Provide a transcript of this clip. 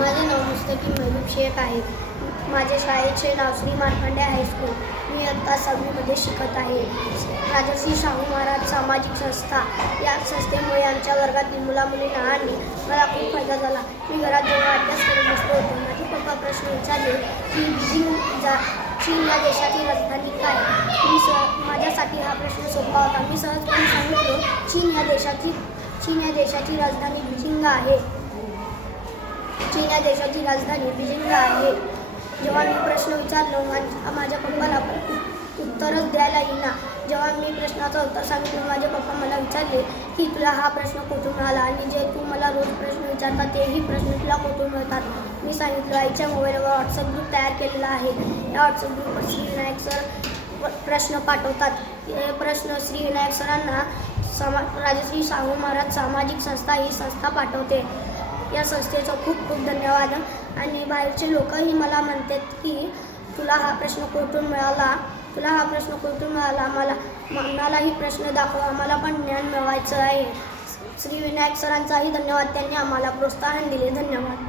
माझे नाव मुस्तकीम महबूब शेख आहे. माझ्या शाळेचे नाव श्री मार्कंडे हायस्कूल. मी इयत्ता 6वीमध्ये शिकत आहे. राजर्षी शाहू महाराज सामाजिक संस्था या संस्थेमुळे आमच्या वर्गातील मुलामुलींना आणि मला खूप फायदा झाला. मी घरात जेव्हा अभ्यास करत बसलो होतो, माझे पप्पा प्रश्न विचारले की चीन या देशाची राजधानी काय. माझ्यासाठी हा प्रश्न सोपा होता. मी सहजपणे सांगितलो चीन या देशाची राजधानी बीजिंग आहे. चीन या देशाची राजधानी बीजिंग आहे. जेव्हा मी प्रश्न विचारलो, माझ्या पप्पाला उत्तरच द्यायला येईना. जेव्हा मी प्रश्नाचं उत्तर सांगितलं, माझे पप्पा मला विचारले की तुला हा प्रश्न कुठून मिळाला आणि जे तू मला रोज प्रश्न विचारतात तेही प्रश्न तुला कुठून मिळतात. मी सांगितलं आईच्या मोबाईलवर व्हॉट्सअप ग्रुप तयार केलेला आहे. या व्हॉट्सअप ग्रुपवर श्री विनायक सर प्रश्न पाठवतात. हे प्रश्न श्री विनायक सरांना राजश्री शाहू महाराज सामाजिक संस्था ही संस्था पाठवते. या संस्थेचं खूप खूप धन्यवाद. आणि बाहेरचे लोकही मला म्हणतात की तुला हा प्रश्न कुठून मिळाला. आम्हालाही प्रश्न दाखव, आम्हाला पण ज्ञान मिळवायचं आहे. श्री विनायक सरांचाही धन्यवाद, त्यांनी आम्हाला प्रोत्साहन दिले. धन्यवाद.